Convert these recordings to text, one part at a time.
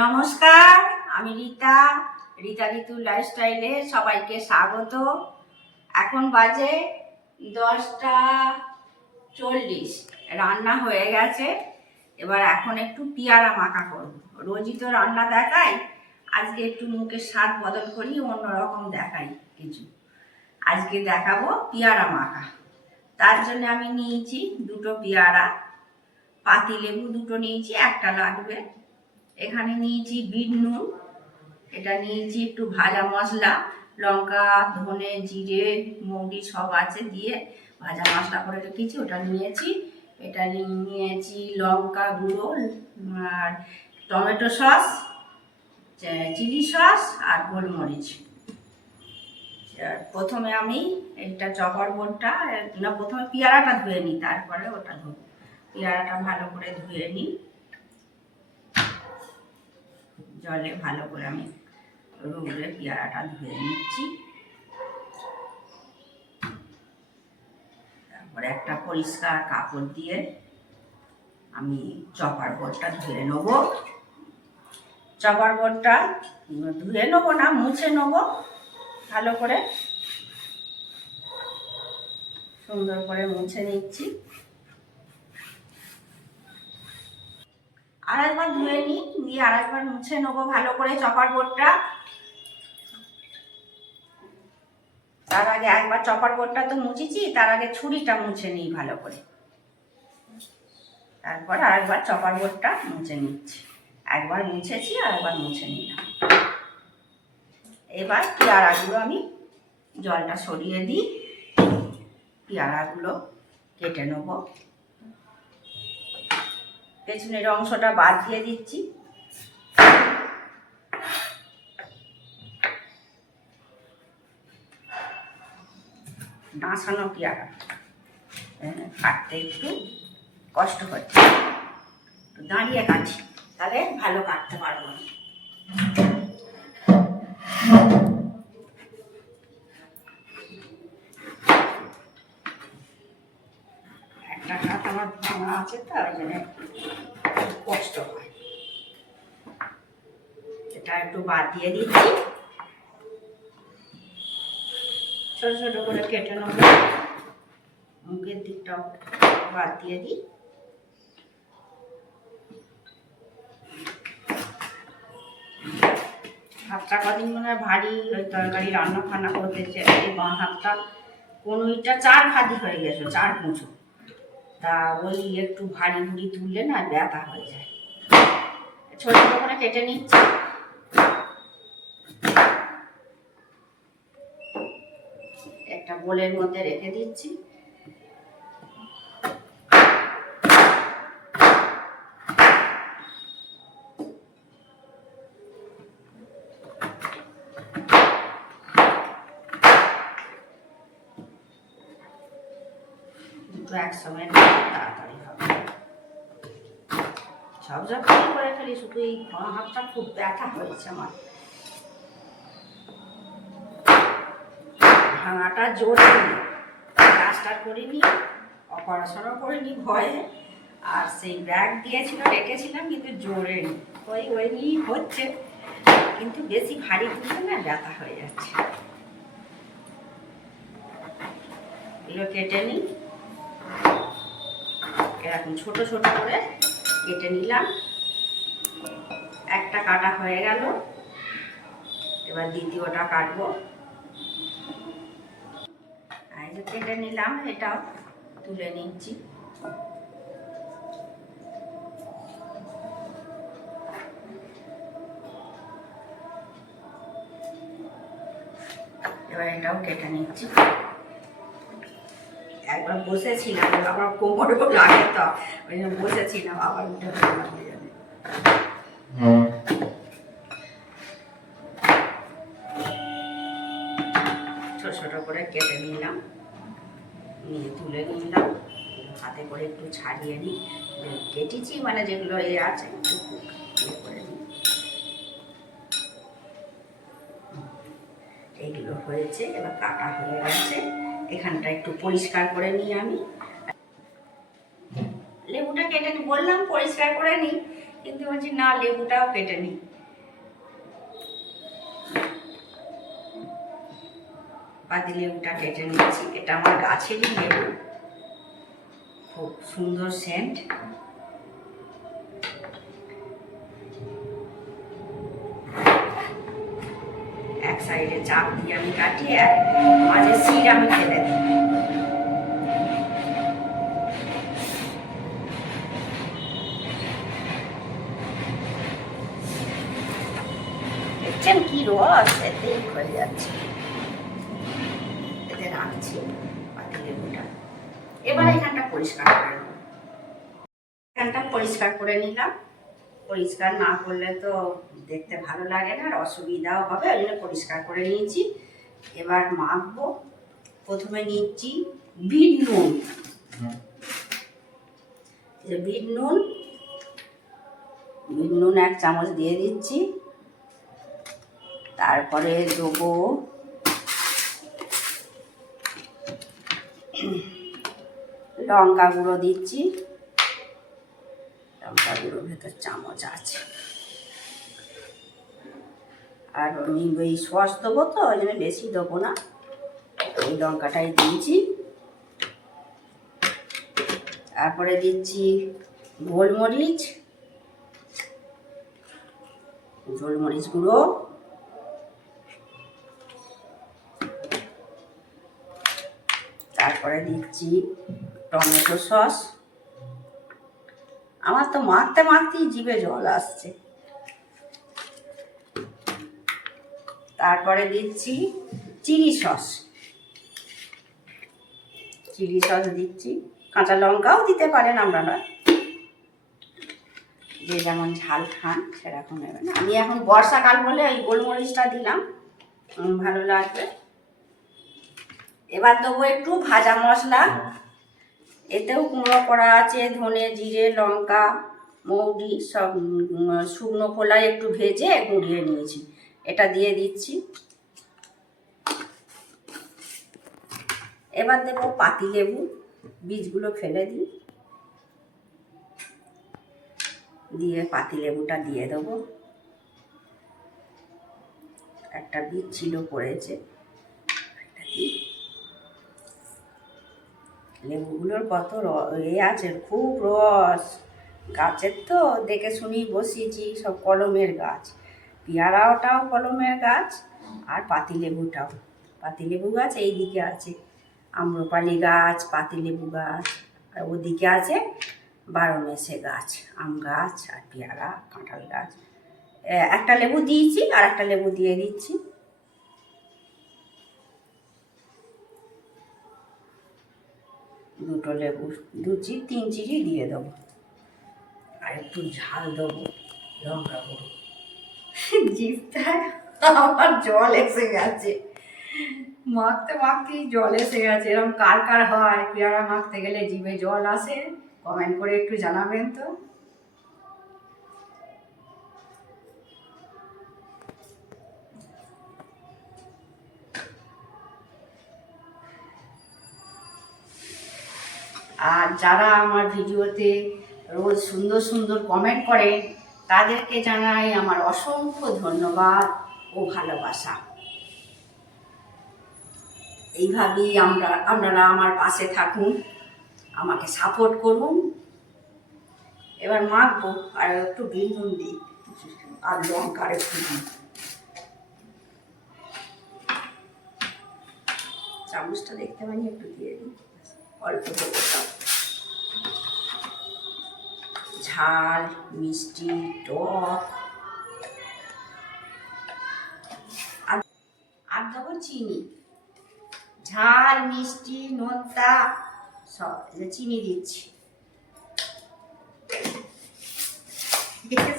নমস্কার, আমি রীতা। রীতা ঋতু লাইফস্টাইলে সবাইকে স্বাগত। এখন বাজে 10টা 40। রান্না হয়ে গেছে। এবার এখন একটু পেয়ারা মাখা করব। রোজই তো রান্না দেখাই, আজকে একটু মুখের স্বাদ বদল করি, অন্যরকম দেখাই কিছু। আজকে দেখাবো পেয়ারা মাখা। তার জন্য আমি নিয়েছি 2টো পেয়ারা, পাতিলেবু 2টো নিয়েছি, একটা লাগবে। এখানে নিয়েছি বিট নুন, এটা নিয়েছি একটু ভাজা মশলা, লঙ্কা, ধনে, জিরে, মৌরি সব আছে দিয়ে ভাজা মশলা করে রেখেছি, ওটা নিয়েছি। এটা নিয়েছি লঙ্কা গুঁড়ো আর টমেটো সস, চিলি সস আর গোলমরিচ। প্রথমে আমি এটা চপার বোর্ডটা না, প্রথমে পেয়ারাটা ধুয়ে নিই, তারপরে ওটা ধুই। পেয়ারাটা ভালো করে ধুয়ে নিই জলে, ভালো করে আমি রোদে পেয়ারাটা ধুয়ে নিচ্ছি। তারপরে একটা পরিষ্কার কাপড় দিয়ে আমি চপার বোর্ডটা ধুয়ে নেব। চপার বোর্ডটা ধুয়ে নেবো না, মুছে নেবো ভালো করে, সুন্দর করে মুছে নিচ্ছি। আর একবার ধুয়ে নিই, দিয়ে আর একবার মুছে নেবো ভালো করে চপার বোর্ডটা। তার আগে একবার চপার বোর্ডটা তো মুছেছি, তার আগে ছুরিটা মুছে নিই ভালো করে, তারপর আর একবার চপার বোর্ডটা মুছে নিচ্ছি। একবার মুছেছি আর একবার মুছে নিলাম। এবার পেয়ারাগুলো আমি জলটা সরিয়ে দিই, পেয়ারাগুলো কেটে নেব। পেছনের অংশটা বাদ দিয়ে দিচ্ছি। ডাঁসানো পেয়ারা কাটতে একটু কষ্ট হচ্ছে, দাঁড়িয়ে কাটছি, তাহলে ভালো কাটতে পারবো না। একটা হাত আমার ভাঙা আছে, তো ওই জন্য কষ্ট হয়। এটা একটু বাদ দিয়ে দিচ্ছি, ছোট ছোট করে কেটে নেব। মুখের দিকটাও বাদ দিয়ে দিই। হাতটা কদিন মনে হয় ভারী, ওই তরকারি রান্না ফান্না করতেছে, এই বাঁ হাতটা কোনোইটা 4 খাদি হয়ে গেছে, 4 কুঁচো। তা ওই একটু ভারী ভুড়ি তুললে না ব্যথা হয়ে যায়। ছোট ছোট করে কেটে নিচ্ছি। একটা বোলের মধ্যে রেখে দিচ্ছি। দুটো একসঙ্গে তাড়াতাড়ি হবে। সব করে ফেলি, শুধু এই বাঁ হাতটা খুব ব্যথা হয়েছে আমার। ভাঙাটা জোরে প্লাস্টার করিনি, অপারেশনও করিনি ভয়ে, আর সেই ব্যাগ দিয়েছিল রেখেছিলাম, কিন্তু জোরে নি, ওই নিয়েই হচ্ছে, কিন্তু বেশি ভারী তুললে না ব্যথা হয়ে যাচ্ছে। এগুলো কেটে নিই, এরকম ছোট ছোট করে কেটে নিলাম। একটা কাটা হয়ে গেল, এবার দ্বিতীয়টা কাটবো। এই যে কেটে নিলাম, এটাও তুলে নিচ্ছি। এবার এটাও কেটে নিচ্ছি। একবার বসেছিলাম, আবার কোমরেও লাগে, তো ওই জন্য বসেছিলাম, আবার উঠে ফেললাম। ছোট ছোট করে কেটে নিলাম, নিয়ে তুলে নিলাম, হাতে করে একটু ছাড়িয়ে নিই। কেটেছি মানে যেগুলো এ আছে একটু করে নিই। এইগুলো হয়েছে, এবার কাটা হয়ে গেছে। এখানটা একটু পরিষ্কার করে নিই আমি। লেবুটা কেটে বললাম পরিষ্কার করে নিই, কিন্তু বলছি না, লেবুটাও কেটে নিই। পাতি লেবুটা কেটে নিচ্ছি। এটা আমার গাছেরই লেবু, খুব সুন্দর সেন্ট। এক সাইডে চাপ দিয়ে আমি কাটি, আর মাঝে সিড আমি ফেলে দিই। দেখছেন কি রস, এতেই হয়ে যাচ্ছে। এতে রাখছি পাতি লেবুটা। এবার এখানটা পরিষ্কার করে নেব। এখানটা পরিষ্কার করে নিলাম। পরিষ্কার না করলে তো দেখতে ভালো লাগে না, আর অসুবিধাও হবে, ওই জন্য পরিষ্কার করে নিয়েছি। এবার মাখবো। প্রথমে নিচ্ছি বিট নুন। বিট নুন 1 চামচ দিয়ে দিচ্ছি। তারপরে দেবো লঙ্কা গুঁড়ো দিচ্ছি। লঙ্কা গুঁড়োর ভেতর চামচ আছে। আর আমি ওই সস দেবো তো, ওই জন্য বেশি দেবো না, ওই লঙ্কাটাই দিয়েছি। তারপরে দিচ্ছি গোলমরিচ গুঁড়ো। তারপরে দিচ্ছি টমেটো সস। আমার তো মাখতে মাখতেই জিভে জল আসছে। তারপরে দিচ্ছি চিলি সস দিচ্ছি। কাঁচা লঙ্কাও দিতে পারেন আপনারা, যে যেমন ঝাল খান সেরকম নেবেন। আমি এখন বর্ষাকাল বলে ওই গোলমরিচটা দিলাম, ভালো লাগবে। এবার দেবো একটু ভাজা মশলা। এতেও গুঁড়ো করা আছে ধনে, জিরে, লঙ্কা, মৌরি সব শুকনো খোলায় একটু ভেজে গুঁড়িয়ে নিয়েছি, এটা দিয়ে দিচ্ছি। এবার দেবো পাতি লেবু, বীজগুলো ফেলে দিই, দিয়ে পাতি লেবুটা দিয়ে দেবো। একটা বীজ ছিল পড়েছে, লেবুগুলোর কত আছে, খুব রস। গাছের তো দেখে শুনি বসিয়েছি, সব কলমের গাছ। পেয়ারাটাও কলমের গাছ, আর পাতিলেবু গাছ এইদিকে আছে। আম্রপালি গাছ, পাতিলেবু গাছ, আর ওদিকে আছে 12 মেসে গাছ, আম গাছ আর পেয়ারা, কাঁঠাল গাছ। একটা লেবু দিয়েছি, আর একটা লেবু দিয়ে দিচ্ছি। দুটো লেবু 3 চিড়ি দিয়ে দেবো। আর একটু ঝাল দেবো, লঙ্কা গুঁড়ো। জিভটায় আমার জল এসে গেছে, মাখতে মাখতেই জল এসে গেছে। এরকম কার কার হয় পেয়ারা মাখতে গেলে জিভে জল আসে? কমেন্ট করে একটু জানাবেন তো। আর যারা আমার ভিডিওতে রোজ সুন্দর সুন্দর কমেন্ট করেন, তাদেরকে জানাই আমার অসংখ্য ধন্যবাদ ও ভালোবাসা। এইভাবেই আপনারা আমার পাশে থাকুন, আমাকে সাপোর্ট করুন। এবার মাখবো, আর একটু বিট নুন দিই, আর লঙ্কা একটু দিই। চামচটা দেখতে পাই, একটু দিয়ে দিই, অল্প দেবো। ঝাল, মিষ্টি, টক, আর দেবো চিনি। ঝাল, মিষ্টি, নোনতা সব, চিনি দিচ্ছি।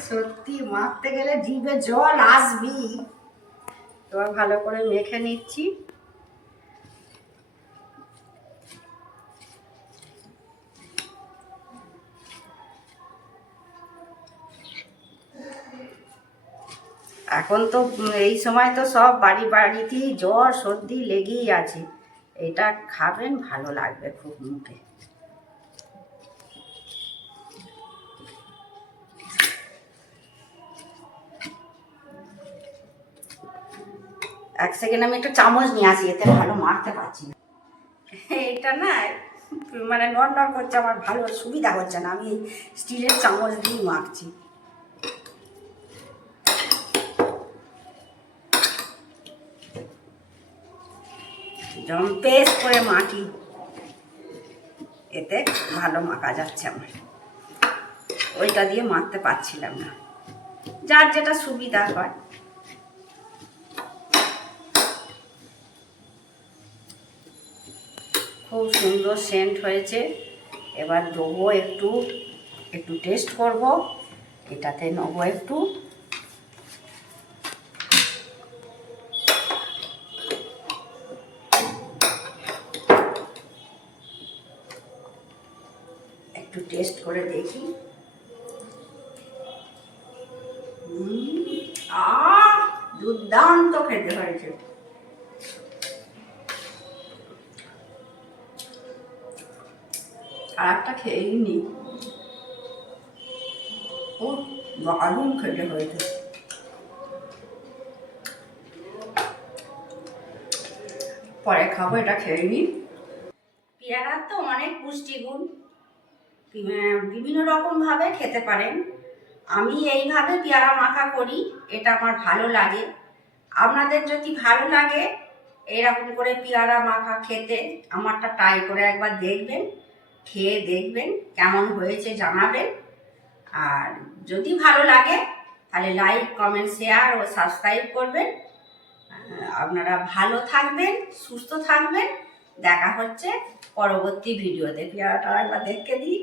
সত্যি মাখতে গেলে জিভে জল আসবেই। এবার ভালো করে মেখে নিচ্ছি। এখন তো এই সময় তো সব বাড়িতেই জ্বর সর্দি লেগেই আছে। এটা খাবেন, ভালো লাগবে খুব মুখে। এক সেকেন্ড আমি একটা চামচ নিয়ে আসি, এতে ভালো মাখতে পারছি না। এটা না মানে নড় করছে, আমার ভালো সুবিধা হচ্ছে না, আমি স্টিলের চামচ দিয়ে মাখছি। জম্পেস করে মাখি, এতে ভালো মাখা যাচ্ছে আমার। ওইটা দিয়ে মাখতে পারছিলাম না, যার যেটা সুবিধা হয়। খুব সুন্দর সেন্ট হয়েছে। এবার দেবো একটু একটু টেস্ট করব, এটাতে নেবো একটু একটু টেস্ট করে দেখি। দুর্দান্ত খেতে হয়েছে। আর একটা খেয়েই নি, ও দারুণ খেতে হয়েছে। পরে খাবো, এটা খেয়ে নি। পেয়ারার তো অনেক পুষ্টিগুণ, বিভিন্ন রকমভাবে খেতে পারেন। আমি এইভাবে পেয়ারা মাখা করি, এটা আমার ভালো লাগে। আপনাদের যদি ভালো লাগে এরকম করে পেয়ারা মাখা খেতে, আমারটা ট্রাই করে একবার দেখবেন, খেয়ে দেখবেন কেমন হয়েছে জানাবেন। আর যদি ভালো লাগে তাহলে লাইক, কমেন্ট, শেয়ার ও সাবস্ক্রাইব করবেন। আপনারা ভালো থাকবেন, সুস্থ থাকবেন। দেখা হচ্ছে পরবর্তী ভিডিওতে। পেয়ারাটা একবার দেখে দিই।